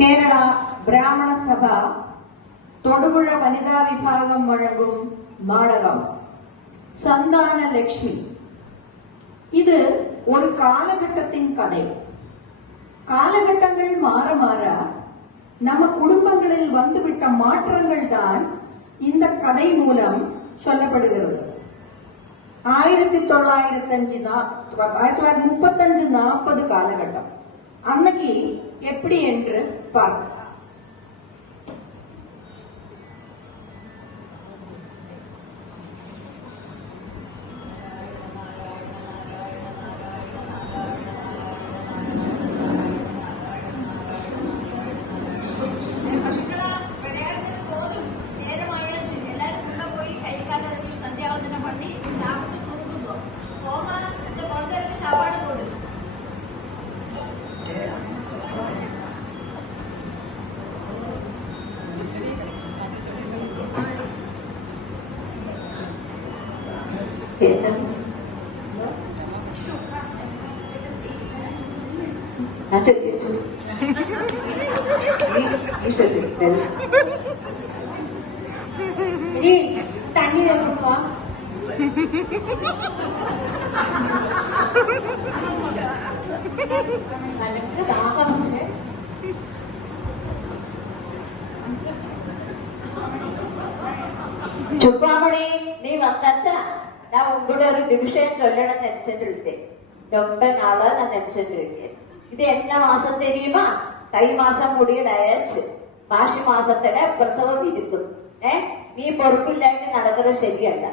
കേരള ബ്രാഹ്മണ സഭ തൊടുപുഴ വനിതാ വിഭാഗം വഴങ്ങും നാടകം സന്താന ലക്ഷ്മി. இது ஒரு காலகட்டத்தின் கதை. காலகட்டங்கள் மாற மாற நம்ம குடும்பங்களில் வந்துவிட்ட மாற்றங்கள் தான் இந்த கதை மூலம் சொல்லப்படுகிறது. 1935-40 காலகட்டம் அன்னைக்கு எப்படி என்று பார்க்கலாம். தண்ணீரை கொடுப்பா. தாகமுண்டு. சுப்பாமணி, நீ வந்தாச்சா? நான் உங்களோட ஒரு நிமிஷம் சொல்லணும்னு நினைச்சிட்டு இருக்கேன். ரொம்ப நாளா நான் நினைச்சிட்டு இருக்கேன். இது என்ன மாசம் தெரியுமா? தை மாசம் முடியலாயாச்சு. மாசி மாசத்துல பிரசவம் இருக்கும். நீ பொறுப்பில்லாம நடக்கிறது ശരിയല്ല.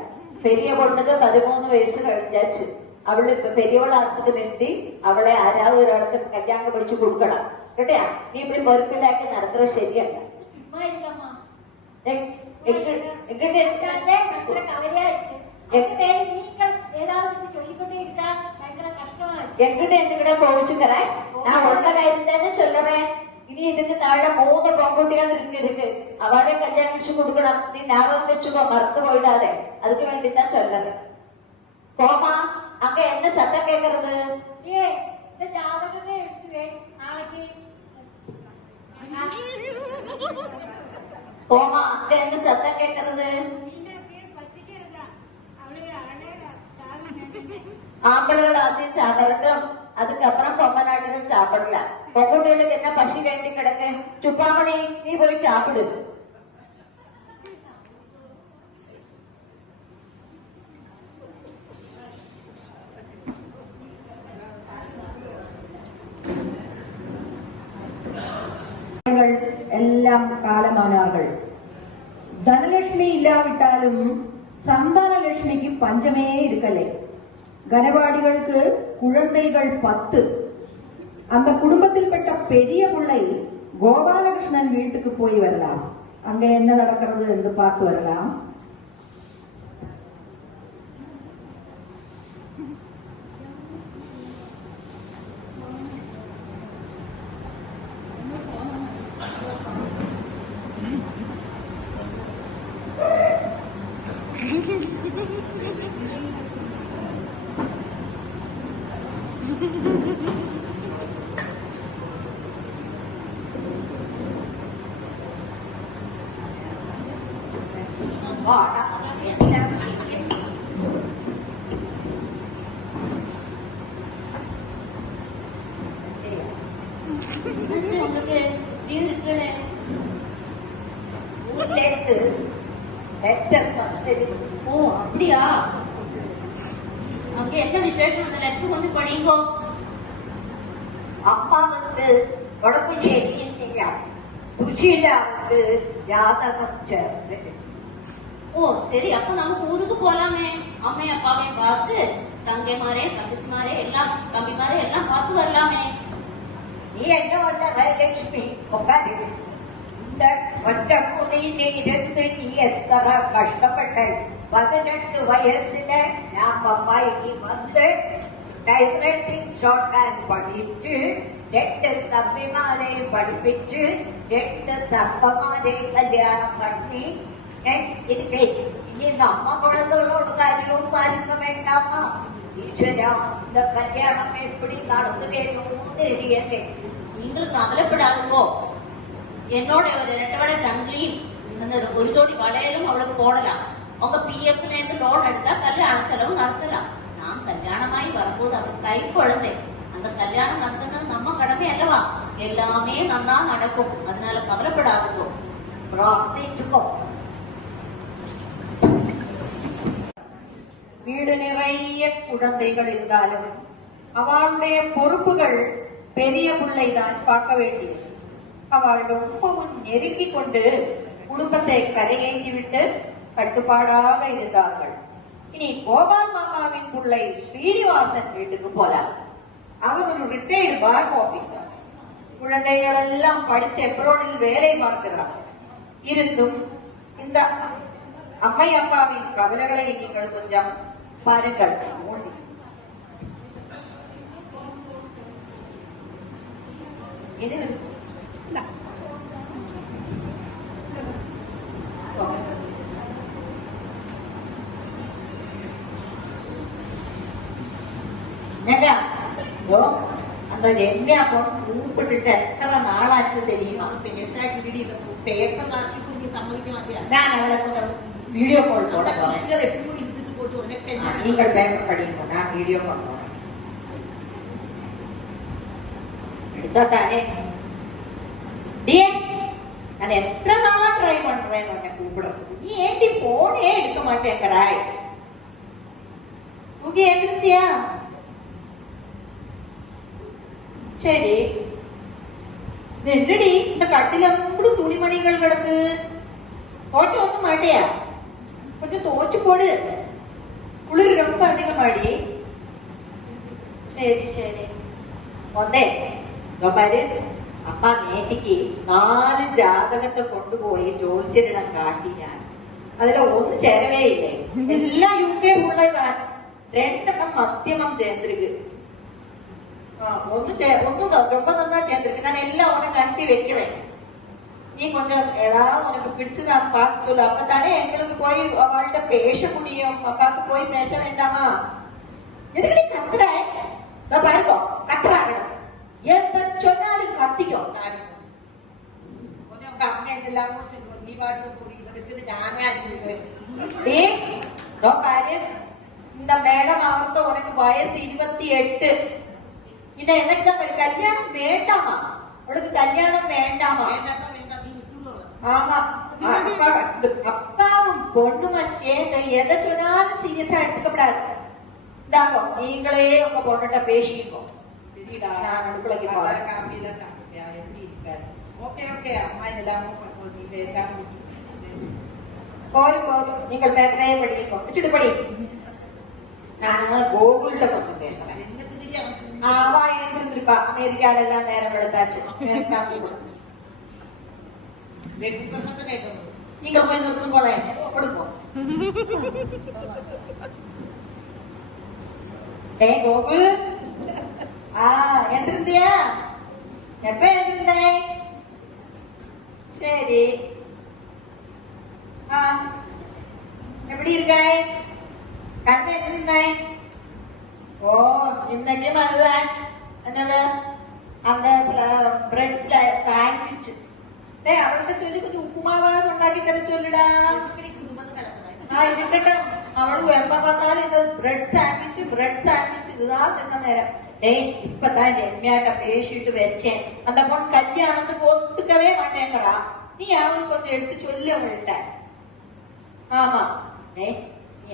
பெரிய பொண்ணுக்கு 13 വയസ്സ് കഴിഞ്ഞാச்சு. അവള് പെരിയവളാർത്തത് വേണ്ടി അവളെ ആരാவது ഒരാൾക്ക് കല്യാണം പിടിച്ചു കൊടുക്കണം കേട്ടാ. നീ இப்படி பொறுப்பில்லாம நடக்கிறது ശരിയല്ല. എങ്ങടെ പോവിച്ചുக்கிறேன். நான் உள்ள காரியம் தானே சொல்றேன். இனி இதுக்கு தாழെ 3 பெண்குட்டிகள் இருக்கு. அவளே கல்யாணம் வச்சு கொடுக்கணும். நீ ஞாபகம் வச்சுக்கோ, மறந்து போயிடாதே. அதுக்கு வேண்டித்தான் சொல்றேன். கோமா, அங்க என்ன சத்தம் கேட்கறது? கோமா, அங்க என்ன சத்தம் கேட்கறது? ஆம்பளர்கள் ஆദ്യം சாப்பிடட்டும், அதுக்கப்புறம் பொம்மை நாட்டுகள் சாப்பிடலாம். பொங்குட்டிகளுக்கு என்ன பசி வேண்டி கிடக்கு? சுப்பாமணி, நீ போய் சாப்பிடு. எல்லாம் காலமானார்கள். தனலட்சுமி இல்லாவிட்டாலும் சந்தான லட்சுமிக்கு பஞ்சமே இருக்கலை. கனவாடிகளுக்கு குழந்தைகள் 10. அந்த குடும்பத்தில் பட்ட பெரிய பிள்ளை கோபாலகிருஷ்ணன் வீட்டுக்கு போய் வரலாம். அங்க என்ன நடக்கிறது என்று பார்த்து வரலாம். ஓ, அப்படியா? அங்க என்ன விசேஷம்? அந்த லெட்டர் வந்து படிங்கோ. அப்பாவுக்கு உடம்பு சரியில்லையா? சுஷீலாவுக்கு ஜாதகம் சேர்ந்து. ஓ சரி, அப்ப நமக்கு ஊருக்கு போலாமே. அம்மையும் அப்பாவையும் பார்த்து தங்கைமாரே தங்கச்சிமாரே எல்லாம் தம்பிமாரே எல்லாம் பார்த்து வரலாமே. நீ என்ன வல்ல லட்சுமி, உட்காரு. இந்த ஒற்ற முனையில இருந்து நீ எத்தனை கஷ்டப்பட்ட. 18 வயசுல நான் பம்பாய்க்கு வந்து டைப்ரைட்டிங் ஷார்ட்ஹேண்ட் படிச்சு 2 தம்பிமாரை படிப்பிச்சு 2 தங்கமாரை கல்யாணம் பண்ணி இருக்கேன். இனி நம்ம குழந்தைகளோட காரியവും பாருங்க வேண்டாமா? ஈஸ்வரா, இந்த கல்யாணம் எப்படி நடந்து வேணும்னு தெரியல. நீங்கள் கவலைப்படாதோ. என்னோட ஒரு 2 வடை சங்கிலியும் ஒரு ஜோடி வளையலும் அவளுக்கு போடலாம். உங்க PF லோன் எடுத்தா கல்யாண செலவு நடத்தலாம். நான் கல்யாணமாயி வரும்போது அவளுக்கு கை குழந்தை. அந்த கல்யாணம் நடத்துறது நம்ம கடமை அல்லவா? எல்லாமே நன்னா நடக்கும். அதனால கவலைப்படாதோ. பிரார்த்திச்சுக்கோ. வீடு நிறைய குழந்தைகள் இருந்தாலும் அவளுடைய பொறுப்புகள் பெரிய பிள்ளைதான் பார்க்க வேண்டியது. அவள் ரொம்பவும் நெருங்கி கொண்டு குடும்பத்தை கரையேற்றிவிட்டு கட்டுப்பாடாக இருந்தார்கள். இனி கோபால் மாமாவின் பிள்ளை ஸ்ரீனிவாசன் வீட்டுக்கு போலாம். அவர் ஒரு ரிட்டையர்டு பேங்க் ஆபீசர். குழந்தைகள் எல்லாம் படிச்ச எப்ரோடில் வேலை பார்க்கிறார். இருந்தும் இந்த அம்மை அப்பாவின் கவலைகளை நீங்கள் கொஞ்சம் பாருங்கள். இது அந்த രമ്യ കൂപ്പിട്ടിട്ട് എത്ര നാളാച്ചു தெரியுமா? പേപ്പർ ക്ലാസ്സിൽ കൂടി സമ്മതിക്കാൻ മതിയാ. ഞാൻ അവളെ கொஞ்சம் வீடியோ கால் போட போறேன். നിങ്ങൾ എപ്പോഴും ഇരുന്നിട്ട് പോയിട്ട് ഉടനെ நீங்கள் பேப்பர் படிக்கணும், நான் வீடியோ கால் போறேன். எடுத்தா தானே டியே, நான் எத்தனை நாளா ட்ரை பண்றேன் உன்னை கூப்பிடுறதுக்கு. நீ ஏன்டி போனே எடுக்க மாட்டேங்கிறாய்? தூங்கி எழுந்திருந்தியா? சரி, இது என்னடி இந்த கட்டில கூட துணிமணிகள் கிடக்கு? துவைச்சு ஒண்ணு மாட்டியா? கொஞ்சம் துவைச்சு போடு, குளிர் ரொம்ப அதிகமாடி. சரி சரி ഒന്നേ പാര്, അപ്പ നേറ്റിക്ക് 4 ജാതകത്തെ കൊണ്ടുപോയി ജ്യോത്സ്യരിടം കാട്ടി. ഞാൻ അതിലെ ഒന്ന് ചേരവേ ഇല്ലേ, എല്ലാം UK ഉള്ളതാ. 2 മധ്യമം ചേർന്നിருக்கு. ஒன்னு ரொம்ப நல்லா சேர்ந்திருக்கு. நான் எல்லாம் உனக்கு அனுப்பி வைக்கிறேன். நீ கொஞ்சம் ஏதாவது உனக்கு பிடிச்சதான் பார்த்து சொல்லு. அப்பதானே எங்களுக்கு போய் அவள்கிட்ட பேச முடியும். அப்பாவுக்கு போய் பேச வேண்டாமா? எதுக்கு நீ கத்துற? பாருங்க, கத்துறாங்கணும். எந்த சொன்னாலும் கத்திக்கும். അമ്മ എന്തെല്ലാം നീ പാട്ട് കൂടി വെച്ചിട്ട് ഞാനേ பாரு, இந்த மேடம் அவர்த்த உனக்கு வயசு 28. இந்த எனக்கு கல்யாணம் வேண்டாமா? உனக்கு கல்யாணம் வேண்டாமா? ஆமா, அப்பாவும் பொண்ணுமா சேர்ந்து எதை சொன்னாலும் சீரியஸா எடுத்துக்கப்படாது. இந்தாங்க, நீங்களே உங்க பொண்ணுகிட்ட பேசிக்கோம். சரிடா, நான் அடுப்புலைக்கு போறேன். காப்பியில சாப்பிட்டியா? எப்படி இருக்காரு? ஓகே ஓகே, அம்மா இதெல்லாம் நீ பேசாம போரும் போரும், நீங்கள் பேசுறே படிக்கோ. வச்சுட்டு படி. நானு கோகுல்கிட்ட கொஞ்சம் பேசுறேன். எனக்கு தெரியும். அவா இருந்திருப்பா. அமெரிக்கால எல்லாம் நேரம் வெளுத்தாச்சு. நீங்க போய் நிறுத்து போல கொடுப்போம். கோகுல், எந்திருந்தியா? எப்ப எந்திருந்தாய்? சரி, எப்படி இருக்காய்? கண்ணு எந்திருந்தாய்? ஓ, இன்னைக்கும் அதுதான். என்னது அந்த பிரெட் சாண்ட்விச். அவள்கிட்ட சொல்லி கொஞ்சம் உப்புமாவாக உண்டாக்கி தர சொல்லுடா. இருக்கட்டும், அவளுக்கு எப்ப பார்த்தாலும் இந்த பிரெட் சாண்ட்விச் இதுதான் தின்ன நேரம். இப்பதான் ரம்யாட்ட பேசிட்டு வச்சேன். அந்த பொண்ணு கல்யாணத்துக்கு ஒத்துக்கவே மாட்டேங்கிறா. நீ அவளுக்கு கொஞ்சம் எடுத்து சொல்லு அவள்கிட்ட. ஆமா, நீ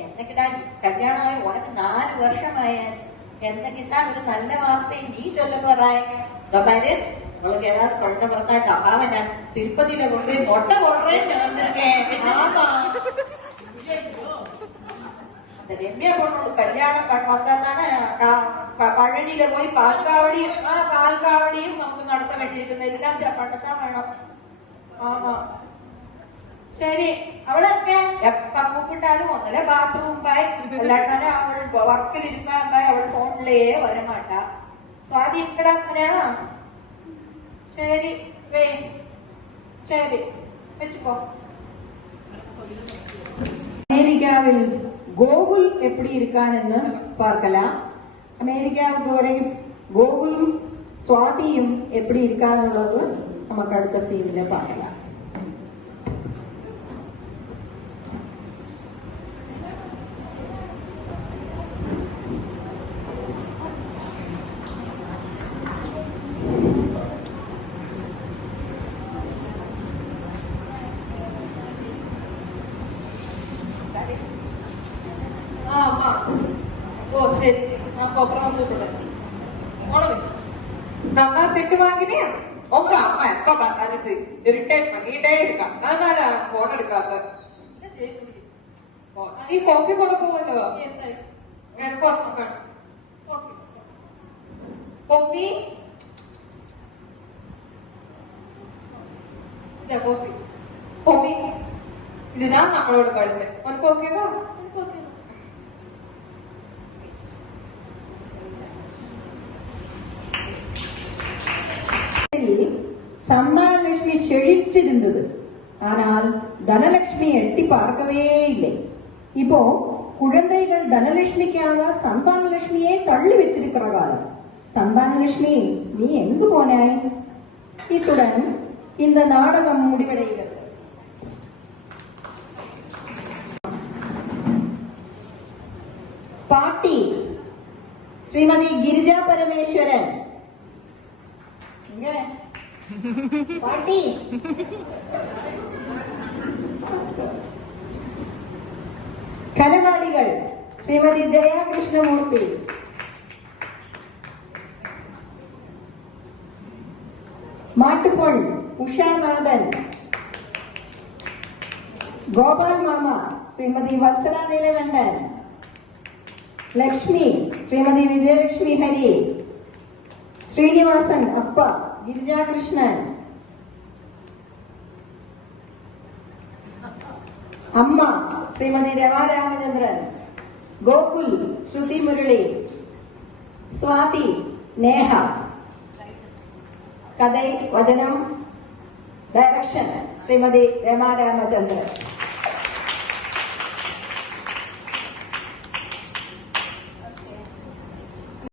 என்னைக்கிட்டா கல்யாணம் ஆகி உனக்கு 4 வருஷம் ஆயாச்சு. என்னைக்கிட்டா ஒரு நல்ல வார்த்தை நீ சொல்ல போறாய்? பாரு, உங்களுக்கு ஏதாவது குழந்தை பிறந்தா இந்த அப்பாவை நான் திருப்பதியில கொண்டு போய் மொட்டை போடுறேன்னு வந்திருக்கேன். ஆமா, அந்த ரம்யா பொண்ணோட கல்யாணம் வந்தா தானே பழனியில போய் பால்காவடியும் நமக்கு நடத்த வேண்டியிருக்குது. எல்லாம் பண்ணத்தான் வேணும். ஆமா, சரி. அவளൊക്കെ எப்ப கூப்பிட்டாலும் ஒன்னல பாத்ரூம் பாய், இல்லாட்டானே அவள் ஒர்க்கில் இருக்கா பாய். அவள் போன்லயே வரமாட்டா. சுவாதி இருக்கடா மனா? சரி வே, சரி வச்சுக்கோ. அமெரிக்காவில் கோகுல் எப்படி இருக்கான்னு பார்க்கலாம். அமெரிக்காவுக்கு வரைக்கும் கோகுலும் சுவாதியும் எப்படி இருக்கான்னு നമുക്ക് അടുത്ത സീനില് പറയാം. ഓ ശരി, ആ കൊപ്രം കൂട്ടുന്നുണ്ട്. നന്നാ തിട്ട് വാങ്ങിനെയാ ഒക്കെ അമ്മ എപ്പ പറഞ്ഞാലിട്ട് ഇറിറ്റേറ്റ് പണിയിട്ടേ എടുക്കാം. ഞാനാരാ ഫോൺ എടുക്കാത്ത ഈ കോഫി കൂടെ പോകുന്നോ? കോഫി കോഫി ഇത് ഞാൻ നമ്മളോട് കളിപ്പേ ഉനക്ക് ഓക്കേവാ? சந்தானலட்சுமி செழிச்சிருந்தது. ஆனால் தனலட்சுமி எட்டி பார்க்கவே இல்லை. இப்போ குழந்தைகள் தனலட்சுமிக்காக சந்தானலட்சுமியை தள்ளி வச்சிருக்கிற காலம். சந்தானலட்சுமி நீ எங்கு போனாய்? இத்துடன் இந்த நாடகம் முடிவடைகிறது. பாட்டி ஸ்ரீமதி கிரிஜா பரமேஸ்வரன் பாட்டி கனவாடிகள் ஸ்ரீமதி ஜெயா கிருஷ்ணமூர்த்தி, மாட்டுப்பொன் உஷாநாதன், கோபால் மாமா ஸ்ரீமதி வத்சலா நீலகண்டன், லக்ஷ்மி ஸ்ரீமதி விஜயலட்சுமி ஹரி, ஸ்ரீனிவாசன் அப்பா गिरिजा कृष्णन, अम्मा श्रीमती रमा रामचंद्रन, गोकुल श्रुति मुरली, स्वाति नेहा, कथै वचनम डायरेक्शन श्रीमती रमा रामचंद्रन.